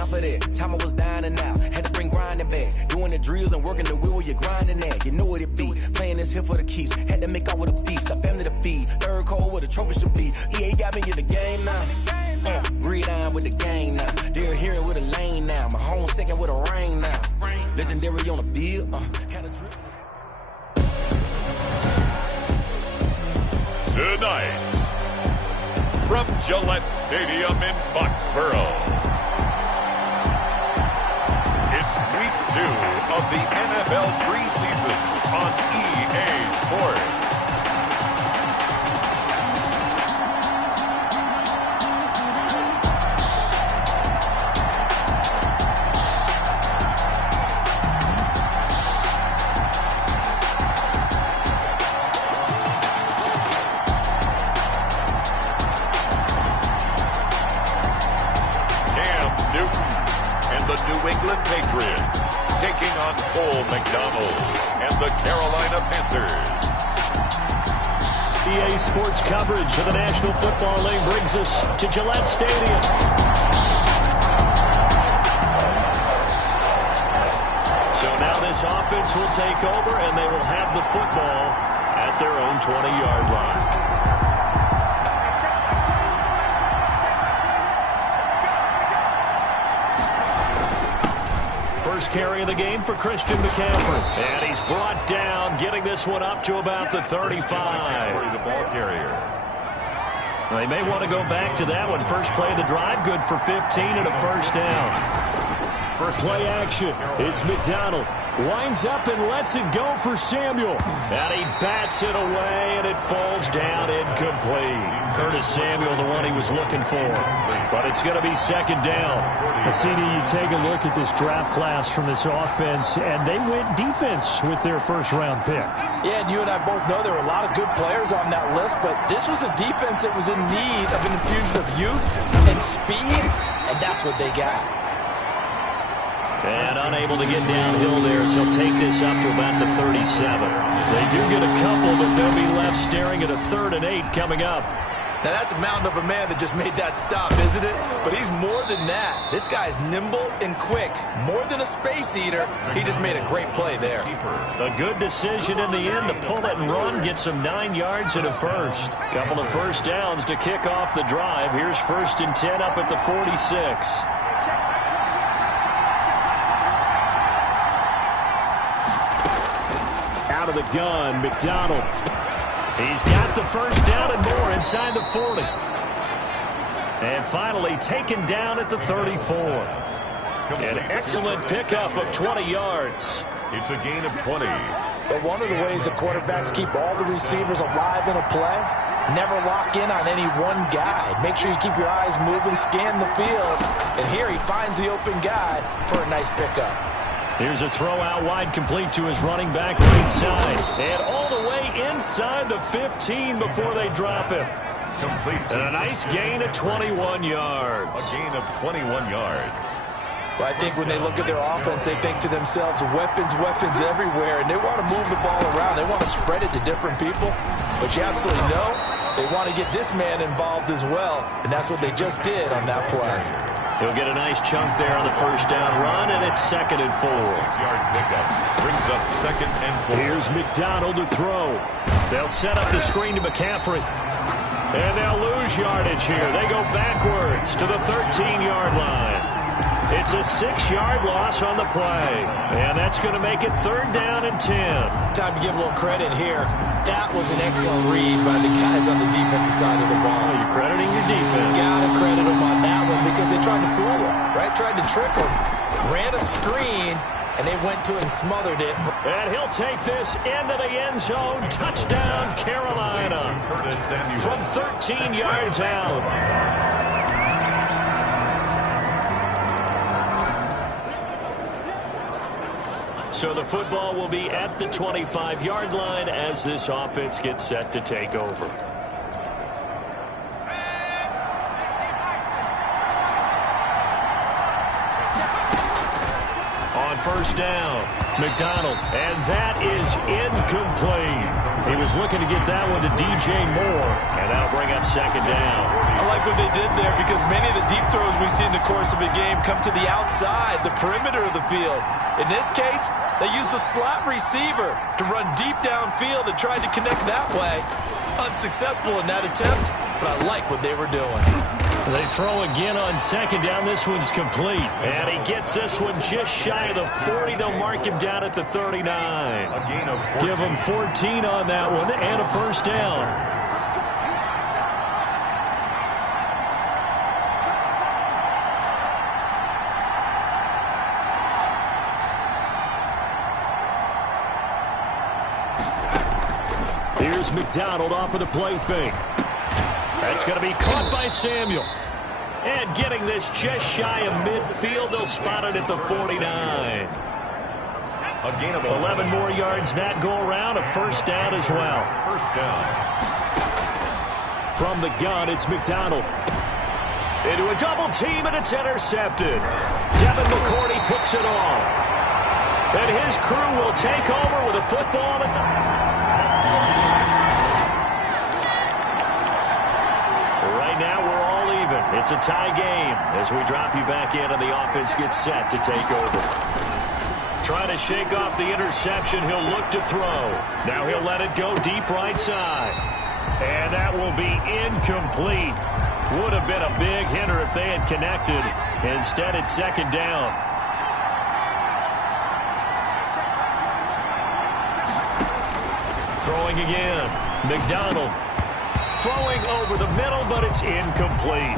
down for that. Time I was dining out. Had to bring grinding back. Doing the drills and working the wheel where you're grinding at. You know what it be. Playing this here for the keeps. Had to make out with a feast. A family to feed. Third cold where the trophy should be. EA got me in the game now. Breed on with the gang now. They're hearing with a lane now. My home second with a rain now. Legendary on the field. Kind of drip. Tonight, from Gillette Stadium in Foxborough, it's week 2 of the NFL preseason on EA Sports. Patriots taking on Cole McDonald and the Carolina Panthers. EA Sports coverage of the National Football League brings us to Gillette Stadium. So now this offense will take over, and they will have the football at their own 20-yard line. First carry of the game for Christian McCaffrey. And he's brought down, getting this one up to about the 35. The ball carrier. They may want to go back to that one. First play of the drive, good for 15 and a first down. For play action, it's McDonald. Winds up and lets it go for Samuel. And he bats it away, and it falls down incomplete. Curtis Samuel, the one he was looking for. But it's going to be second down. CD, you take a look at this draft class from this offense, and they went defense with their first-round pick. Yeah, and you and I both know there were a lot of good players on that list, but this was a defense that was in need of an infusion of youth and speed, and that's what they got. And unable to get downhill there, so he'll take this up to about the 37. They do get a couple, but they'll be left staring at a 3rd and 8 coming up. Now, that's a mountain of a man that just made that stop, isn't it? But he's more than that. This guy's nimble and quick. More than a space eater. He just made a great play there. A good decision in the end to pull it and run, get some 9 yards and a first. Couple of first downs to kick off the drive. Here's 1st and 10 up at the 46. Out of the gun, McDonald. He's got the first down and more inside the 40. And finally taken down at the 34. An excellent pickup of 20 yards. It's a gain of 20. But one of the ways the quarterbacks keep all the receivers alive in a play, never lock in on any one guy. Make sure you keep your eyes moving, scan the field. And here he finds the open guy for a nice pickup. Here's a throw out wide, complete to his running back right side. And all the way inside the 15 before they drop him. Complete. And a nice gain of 21 yards. A gain of 21 yards. Well, I think when they look at their offense, they think to themselves, weapons, weapons everywhere. And they want to move the ball around. They want to spread it to different people. But you absolutely know they want to get this man involved as well. And that's what they just did on that play. He'll get a nice chunk there on the first down run, and it's 2nd and 4. 6-yard pickup brings up 2nd and 4. Here's McDonald to throw. They'll set up the screen to McCaffrey. And they'll lose yardage here. They go backwards to the 13-yard line. It's a 6-yard loss on the play. And that's going to make it 3rd down and 10. Time to give a little credit here. That was an excellent read by the guys on the defensive side of the ball. Oh, you're crediting your defense. Gotta credit them on that one because they tried to fool him, right? Tried to trick him. Ran a screen, and they went to it and smothered it. And he'll take this into the end zone. Touchdown, Carolina. From 13 yards out. So the football will be at the 25-yard line as this offense gets set to take over. On first down, McDonald, and that is incomplete. He was looking to get that one to DJ Moore, and that'll bring up 2nd down. I like what they did there because many of the deep throws we we've seen the course of a game come to the outside, the perimeter of the field. In this case, they used the slot receiver to run deep downfield and tried to connect that way. Unsuccessful in that attempt, but I like what they were doing. They throw again on second down. This one's complete. And he gets this one just shy of the 40. They'll mark him down at the 39. A gain of 14. Give him 14 on that one and a first down. Here's McDonald off of the play fake. That's going to be caught by Samuel. And getting this just shy of midfield, they'll spot it at the 49. A gain of 11 more yards that go around, a first down as well. First down. From the gun, it's McDonald. Into a double team, and it's intercepted. Devin McCourty picks it off. And his crew will take over with a football at the... Now we're all even. It's a tie game as we drop you back in and the offense gets set to take over. Trying to shake off the interception. He'll look to throw. Now he'll let it go deep right side. And that will be incomplete. Would have been a big hitter if they had connected. Instead, it's second down. Throwing again. McDonald. Throwing over the middle, but it's incomplete.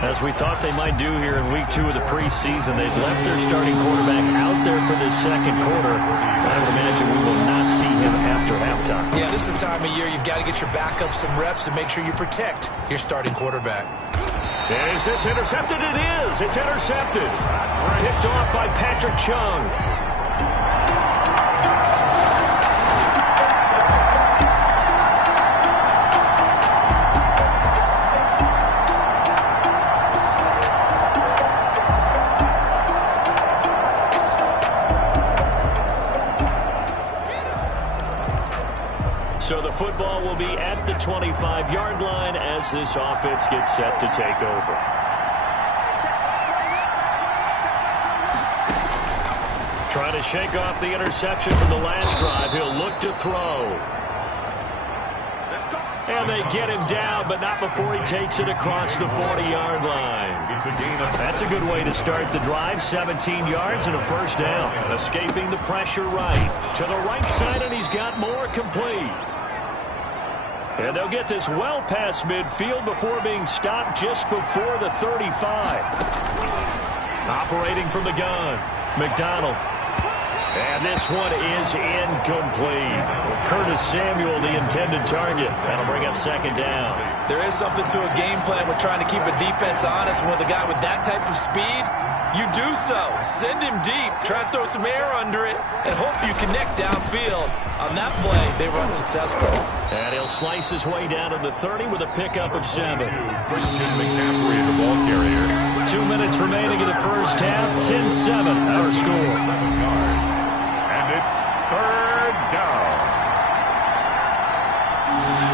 As we thought they might do here in week 2 of the preseason, they've left their starting quarterback out there for this second quarter. I would imagine we will not see him after halftime. Yeah, this is the time of year you've got to get your backup some reps and make sure you protect your starting quarterback. Is this intercepted? It is. It's intercepted. Picked off by Patrick Chung. So the football will be at the 25-yard line as this offense gets set to take over. Trying to shake off the interception from the last drive. He'll look to throw. And they get him down, but not before he takes it across the 40-yard line. That's a good way to start the drive. 17 yards and a first down. Escaping the pressure right. To the right side, and he's got more complete. And they'll get this well past midfield before being stopped just before the 35. Operating from the gun, McDonald. And this one is incomplete. Curtis Samuel, the intended target. That'll bring up second down. There is something to a game plan with trying to keep a defense honest. With a guy with that type of speed, you do so. Send him deep. Try to throw some air under it and hope you connect downfield. On that play, they were unsuccessful. And he'll slice his way down to the 30 with a pickup of 7. Christian McCaffrey, the ball carrier. 2 minutes remaining in the first half. 10-7, our score. And it's third down.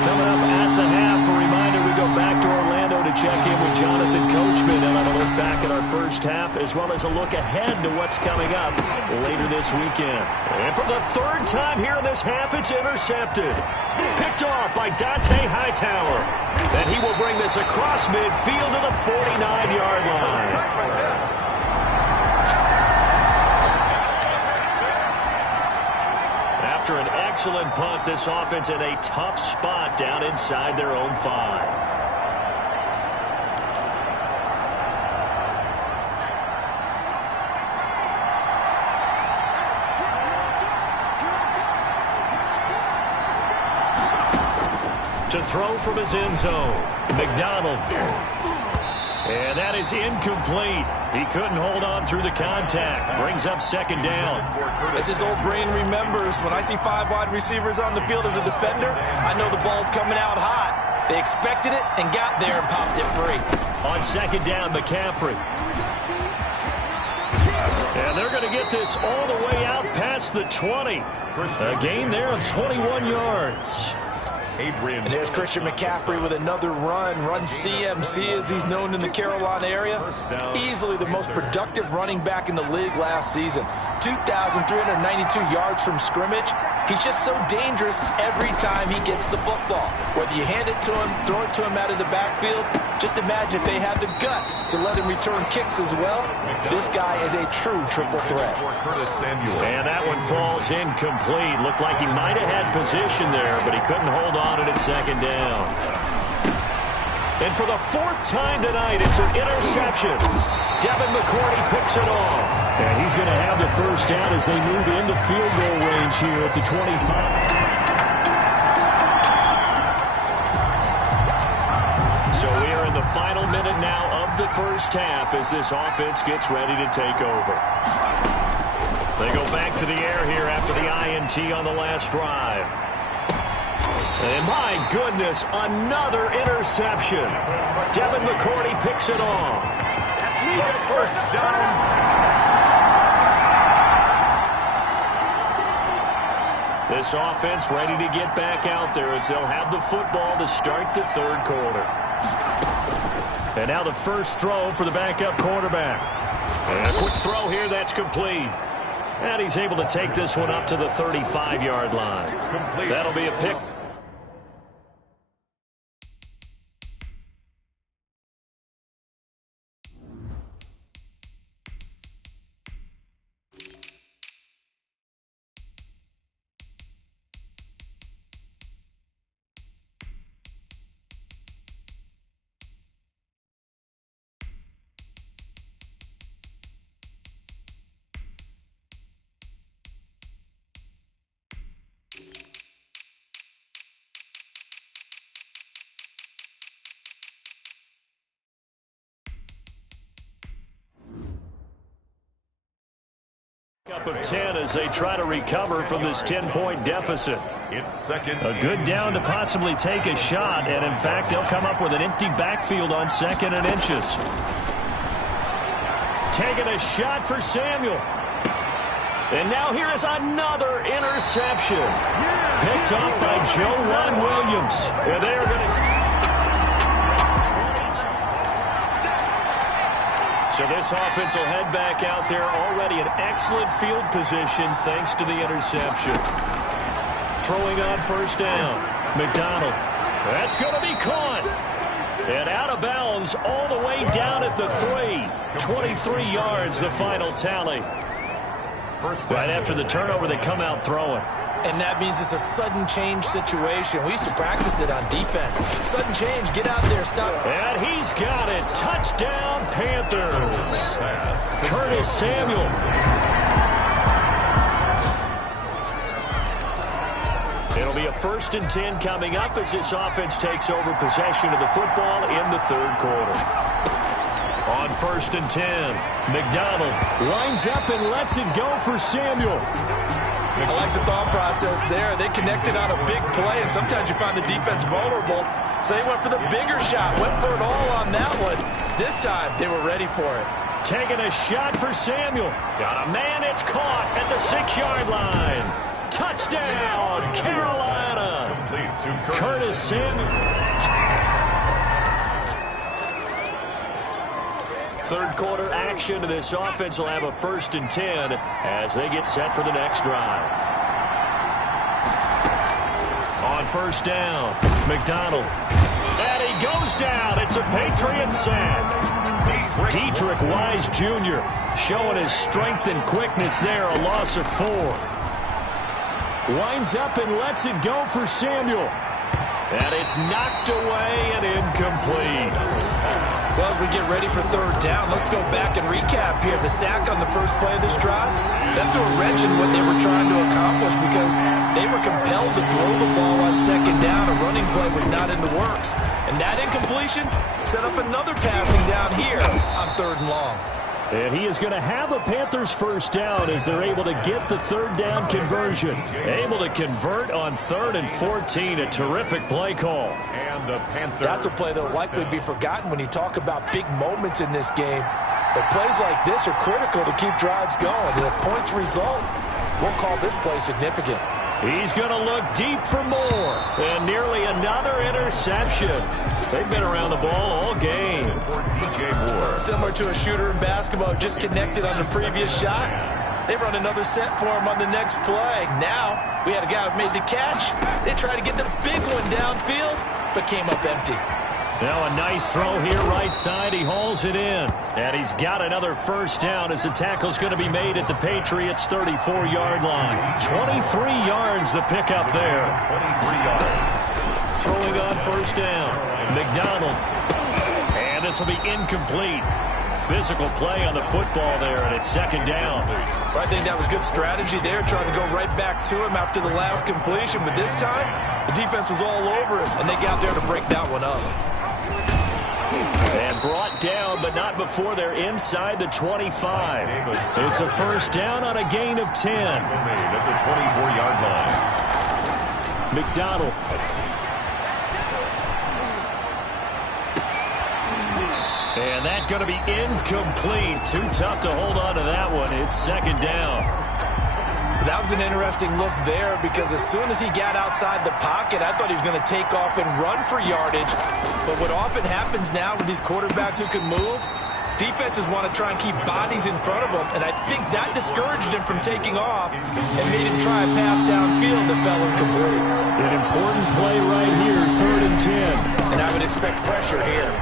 Coming up at the half, a reminder we go back to Orlando to check in with Jonathan Coachman and have a look back at our first half as well as a look ahead to what's coming up later this weekend. And for the third time here in this half, it's intercepted. Picked off by Dante Hightower. And he will bring this across midfield to the 49-yard line. After an excellent punt, this offense in a tough spot down inside their own 5. To throw from his end zone, McDonald. And that is incomplete. He couldn't hold on through the contact. Brings up second down. As his old brain remembers, when I see 5 wide receivers on the field as a defender, I know the ball's coming out hot. They expected it and got there and popped it free. On second down, McCaffrey. And they're going to get this all the way out past the 20. A gain there of 21 yards. And there's Christian McCaffrey with another run CMC as he's known in the Carolina area. Easily the most productive running back in the league last season. 2,392 yards from scrimmage. He's just so dangerous every time he gets the football. Whether you hand it to him, throw it to him out of the backfield, just imagine if they had the guts to let him return kicks as well. This guy is a true triple threat. And that one falls incomplete. Looked like he might have had position there, but he couldn't hold on at second down. And for the fourth time tonight, it's an interception. Devin McCourty picks it off. And he's going to have the first down as they move into field goal range here at the 25. So we are in the final minute now of the first half as this offense gets ready to take over. They go back to the air here after the INT on the last drive. And my goodness, another interception. Devin McCourty picks it off. First down. This offense ready to get back out there as they'll have the football to start the third quarter. And now the first throw for the backup quarterback. And a quick throw here that's complete. And he's able to take this one up to the 35-yard line. That'll be a pick. Up of 10 as they try to recover from this 10-point deficit. It's second. A good down to possibly take a shot, and in fact, they'll come up with an empty backfield on 2nd and inches. Taking a shot for Samuel. And now here is another interception. Picked up by Joe Williams. And they are going to... So this offense will head back out there, already in excellent field position thanks to the interception. Throwing on first down. McDonald. That's going to be caught. And out of bounds all the way down at the 3. 23 yards, the final tally. Right after the turnover, they come out throwing. And that means it's a sudden change situation. We used to practice it on defense. Sudden change, get out there, stop. And he's got it. Touchdown, Panthers. Curtis Samuel. It'll be a 1st and 10 coming up as this offense takes over possession of the football in the third quarter. On 1st and 10, McDonald lines up and lets it go for Samuel. I like the thought process there. They connected on a big play, and sometimes you find the defense vulnerable. So they went for the bigger shot, went for it all on that one. This time, they were ready for it. Taking a shot for Samuel. Got a man, it's caught at the 6-yard line. Touchdown, Carolina. Curtis Samuel. Third quarter action to this offense will have a 1st and 10 as they get set for the next drive. On first down, McDonald. And he goes down. It's a Patriot sack. Dietrich Wise Jr. showing his strength and quickness there, a loss of 4. Winds up and lets it go for Samuel. And it's knocked away and incomplete. Well, as we get ready for third down, let's go back and recap here. The sack on the first play of this drive, that threw a wrench in what they were trying to accomplish because they were compelled to throw the ball on 2nd down. A running play was not in the works. And that incompletion set up another passing down here on 3rd and long. And he is going to have a Panthers first down as they're able to get the 3rd down conversion. Able to convert on 3rd and 14. A terrific play call. And the Panthers. That's a play that will likely be forgotten when you talk about big moments in this game. But plays like this are critical to keep drives going. And if points result, we'll call this play significant. He's going to look deep for more. And nearly another interception. They've been around the ball all game. Similar to a shooter in basketball, just connected on the previous shot. They run another set for him on the next play. Now, we had a guy who made the catch. They tried to get the big one downfield, but came up empty. Now a nice throw here right side. He hauls it in. And he's got another first down as the tackle's going to be made at the Patriots' 34-yard line. 23 yards the pickup there. 23 yards. Throwing on first down. McDonald. And this will be incomplete. Physical play on the football there, and it's second down. I think that was good strategy there, trying to go right back to him after the last completion. But this time, the defense was all over him, and they got there to break that one up. And brought down, but not before they're inside the 25. It's a first down on a gain of 10. At the 24-yard line. McDonald. And that's going to be incomplete. Too tough to hold on to that one. It's second down. That was an interesting look there because as soon as he got outside the pocket, I thought he was going to take off and run for yardage. But what often happens now with these quarterbacks who can move, defenses want to try and keep bodies in front of them. And I think that discouraged him from taking off and made him try a pass downfield that fell incomplete. An important play right here, 3rd and 10. And I would expect pressure here.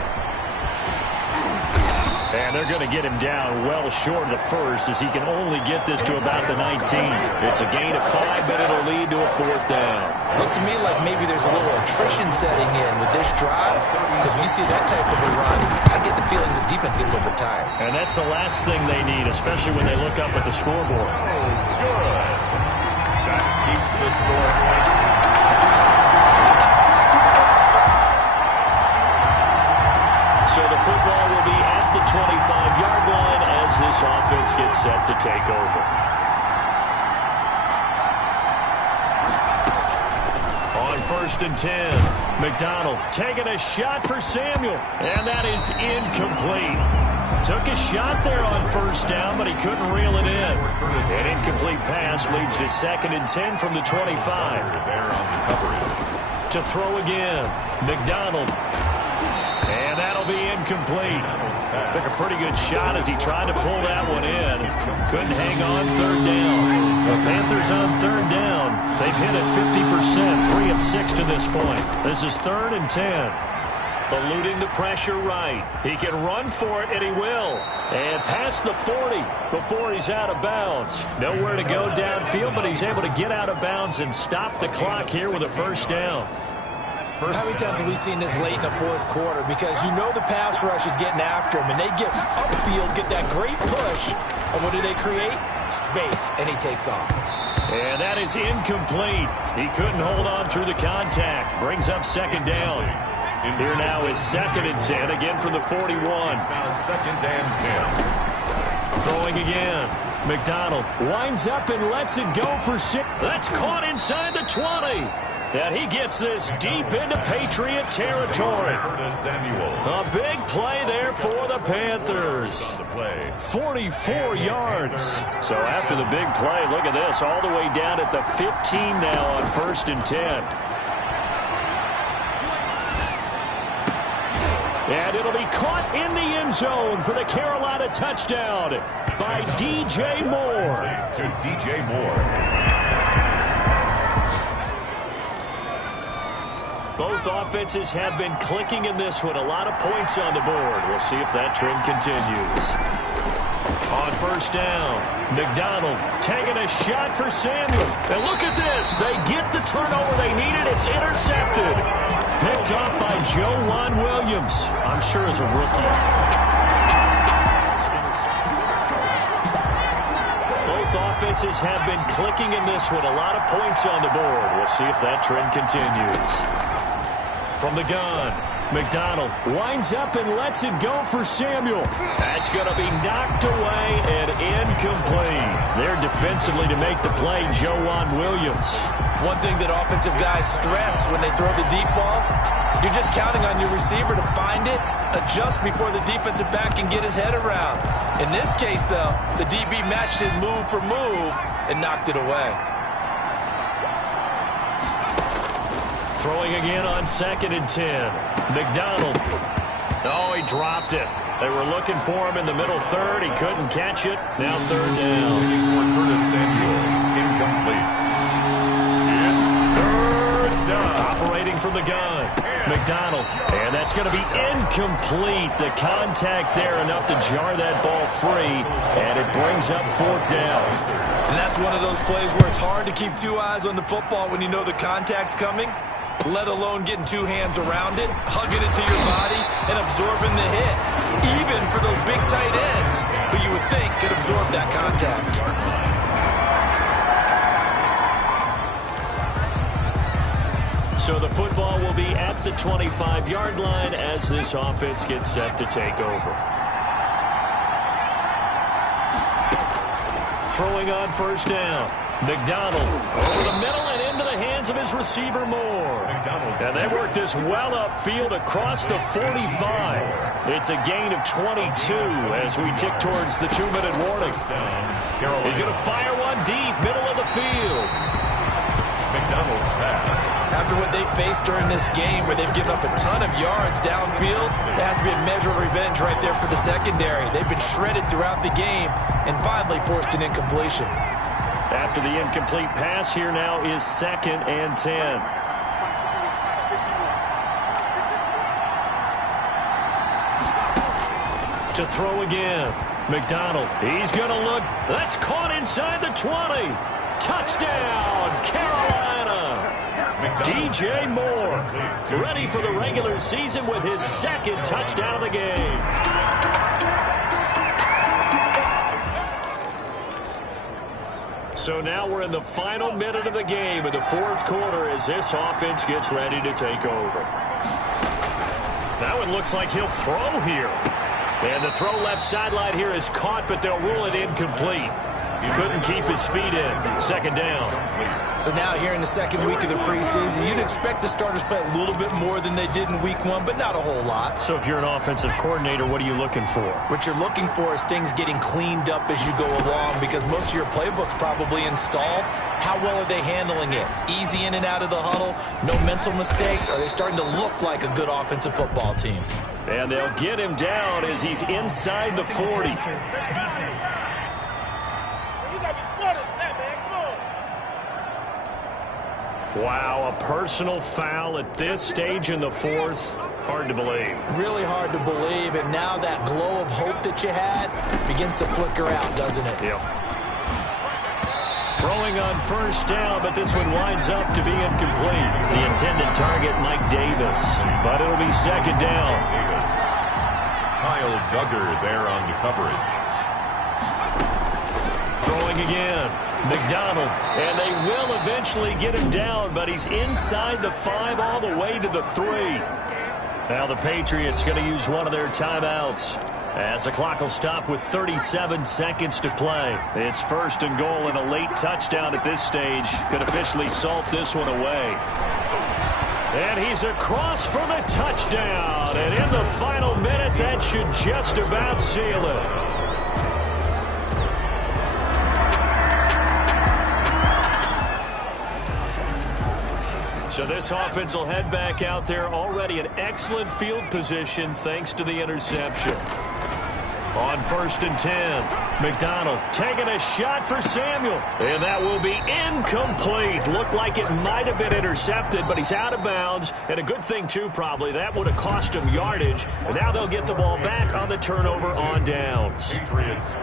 And they're going to get him down well short of the first as he can only get this to about the 19. It's a gain of 5, but it'll lead to a 4th down. Looks to me like maybe there's a little attrition setting in with this drive because when you see that type of a run, I get the feeling the defense gets a little bit tired. And that's the last thing they need, especially when they look up at the scoreboard. Good. That keeps the score nice. So the football will be at the 25-yard line as this offense gets set to take over. On 1st and 10, McDonald taking a shot for Samuel, and that is incomplete. Took a shot there on first down, but he couldn't reel it in. An incomplete pass leads to 2nd and 10 from the 25. To throw again, McDonald. And that'll be incomplete. Took a pretty good shot as he tried to pull that one in. Couldn't hang on 3rd down. The Panthers on 3rd down. They've hit it 50%, 3 of 6 to this point. This is 3rd and 10. Eluding the pressure right. He can run for it, and he will. And past the 40 before he's out of bounds. Nowhere to go downfield, but he's able to get out of bounds and stop the clock here with a first down. How many times have we seen this late in the 4th quarter? Because you know the pass rush is getting after him, and they get upfield, get that great push, and what do they create? Space, and he takes off. And that is incomplete. He couldn't hold on through the contact. Brings up 2nd down. Here now is 2nd and 10, again from the 41. Now 2nd and 10. Throwing again. McDonald winds up and lets it go for 6. That's caught inside the 20. And he gets this deep into Patriot territory. A big play there for the Panthers. 44 yards. So after the big play, look at this, all the way down at the 15 now on 1st and 10. And it'll be caught in the end zone for the Carolina touchdown by DJ Moore. To DJ Moore. Both offenses have been clicking in this one. A lot of points on the board. We'll see if that trend continues. On 1st down, McDonald taking a shot for Samuel. And look at this. They get the turnover they needed. It's intercepted. Picked up by Joejuan Williams. I'm sure as a rookie. Both offenses have been clicking in this one. A lot of points on the board. We'll see if that trend continues. From the gun, McDonald winds up and lets it go for Samuel. That's going to be knocked away and incomplete. There defensively to make the play, Joejuan Williams. One thing that offensive guys stress when they throw the deep ball, you're just counting on your receiver to find it, adjust before the defensive back can get his head around. In this case, though, the DB matched it move for move and knocked it away. Throwing again on 2nd and 10. McDonald. Oh, he dropped it. They were looking for him in the middle third. He couldn't catch it. Now 3rd down. For Curtis Samuel, incomplete. It's 3rd down. Operating from the gun. McDonald. And that's going to be incomplete. The contact there enough to jar that ball free. And it brings up 4th down. And that's one of those plays where it's hard to keep 2 eyes on the football when you know the contact's coming, let alone getting 2 hands around it, hugging it to your body, and absorbing the hit. Even for those big tight ends who you would think could absorb that contact. So the football will be at the 25-yard line as this offense gets set to take over. Throwing on 1st down. McDonald over the middle and into the hands of his receiver Moore. And they work this well upfield across the 45. It's a gain of 22 as we tick towards the 2-minute warning. He's going to fire one deep, middle of the field. McDonald's pass. After what they faced during this game where they've given up a ton of yards downfield, there has to be a measure of revenge right there for the secondary. They've been shredded throughout the game and finally forced an incompletion. After the incomplete pass, here now is 2nd and 10. To throw again. McDonald. He's going to look. That's caught inside the 20. Touchdown, Carolina. DJ Moore ready for the regular season with his 2nd touchdown of the game. So now we're in the final minute of the game in the 4th quarter as this offense gets ready to take over. That one looks like he'll throw here. And the throw left sideline here is caught, but they'll rule it incomplete. He couldn't keep his feet in. 2nd down. So now here in the 2nd week of the preseason, you'd expect the starters play a little bit more than they did in week 1, but not a whole lot. So if you're an offensive coordinator, what are you looking for? What you're looking for is things getting cleaned up as you go along because most of your playbook's probably installed. How well are they handling it? Easy in and out of the huddle? No mental mistakes? Are they starting to look like a good offensive football team? And they'll get him down as he's inside the 40. Wow, a personal foul at this stage in the 4th. Hard to believe. Really hard to believe, and now that glow of hope that you had begins to flicker out, doesn't it? Yep. Throwing on 1st down, but this one winds up to be incomplete. The intended target, Mike Davis, but it'll be 2nd down. Kyle Duggar there on the coverage. Throwing again. McDonald, and they will eventually get him down, but he's inside the 5 all the way to the 3. Now the Patriots going to use one of their timeouts as the clock will stop with 37 seconds to play. It's 1st and goal, and a late touchdown at this stage could officially salt this one away. And he's across for the touchdown, and in the final minute, that should just about seal it. So this offense will head back out there already in excellent field position thanks to the interception. On 1st and 10, McDonald taking a shot for Samuel. And that will be incomplete. Looked like it might have been intercepted, but he's out of bounds. And a good thing, too, probably. That would have cost him yardage. And now they'll get the ball back on the turnover on downs. Patriots